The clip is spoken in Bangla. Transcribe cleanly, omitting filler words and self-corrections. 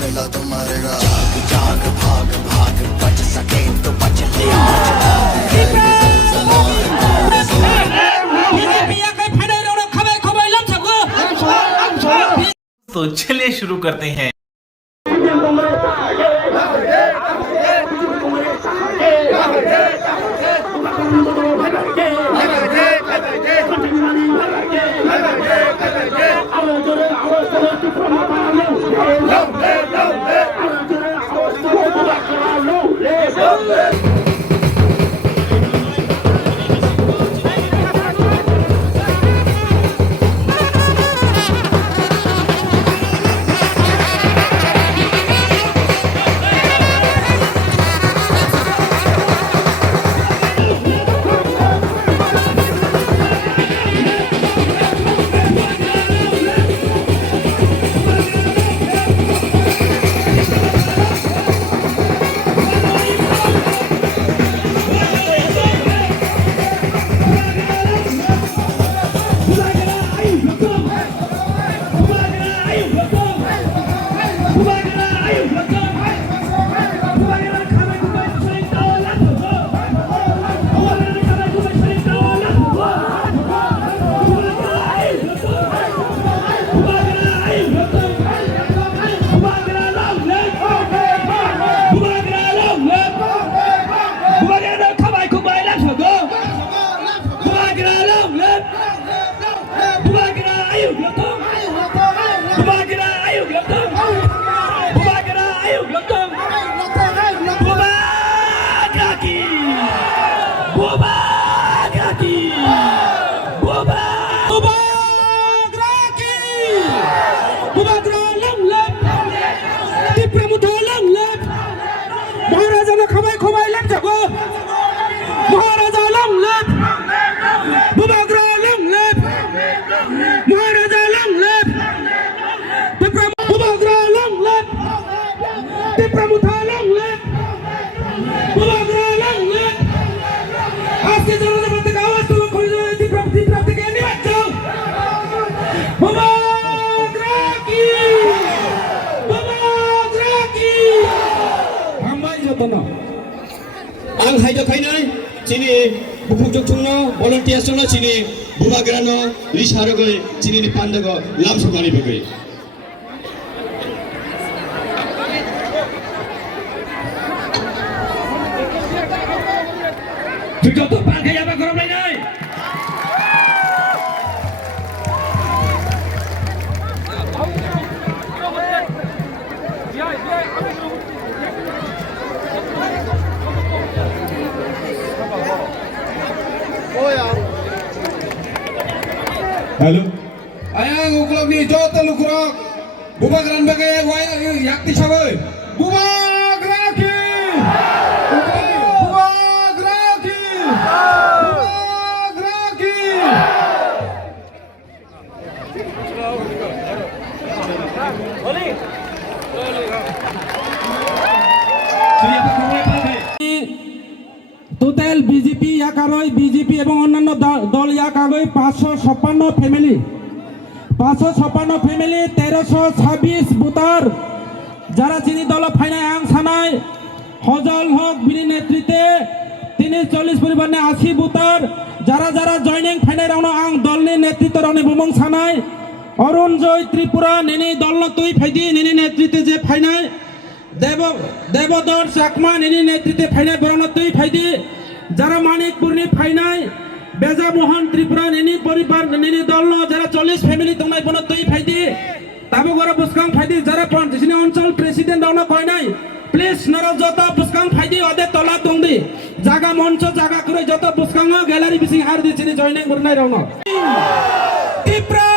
मिला तो मरेगा जाग भाग भाग बच सके तो बच ले तो चलिए शुरू करते हैं। Ang hai do khainai chini bukuk jok chungno volunteers chungno chini bubagrano lisharo goi chini ni pandago lam sokani begai Tujuh tu pakai apa korang lain? Halo. Ayang ukulog ni Jota Lukurok. Bubagran bagai waya yakti saboy. Bubagraki. Bubagraki. Bubagraki. Oli. Total BJP ইয়াকারই বিজেপি এবং অন্যান্য দল ইয়াকারই 556 ফ্যামিলি 1326 বুতার যারা চিনি দল ফাইনায় আং সানায় হজল হক বিনি নেতৃত্বে 340 পরিবারে 80 বুতার যারা যারা জয়নিং ফাইনায় রাউন আং দলনি নেতৃত্ব রাউনি বুমং সানায় অরুণ জয় ত্রিপুরা নেনি দল তুই ফাইদি নেনি নেতৃত্বে যে ফাইনায় দেবদর চাকমা নেনি নেতৃত্বে ফাইনায় বরণ তুই ফাইদি যারা মানিকপুরনি ফাইনায় বেজা মোহন ত্রিপুরা নেনি পরিবার নেনি দল যারা 40 ফ্যামিলি তোমরাই বন তুই ফাইদি তাবো গরা বুসকাং ফাইদি যারা পঞ্চাশনি অঞ্চল প্রেসিডেন্ট রাউনা কয় নাই প্লিজ নর যত বুসকাং ফাইদি অদে তলা তংদি জায়গা মঞ্চ জায়গা করে যত বুসকাং গ্যালারি বিসিং হার দিছিনি জয়নিং বরনাই রাউনা ত্রিপুরা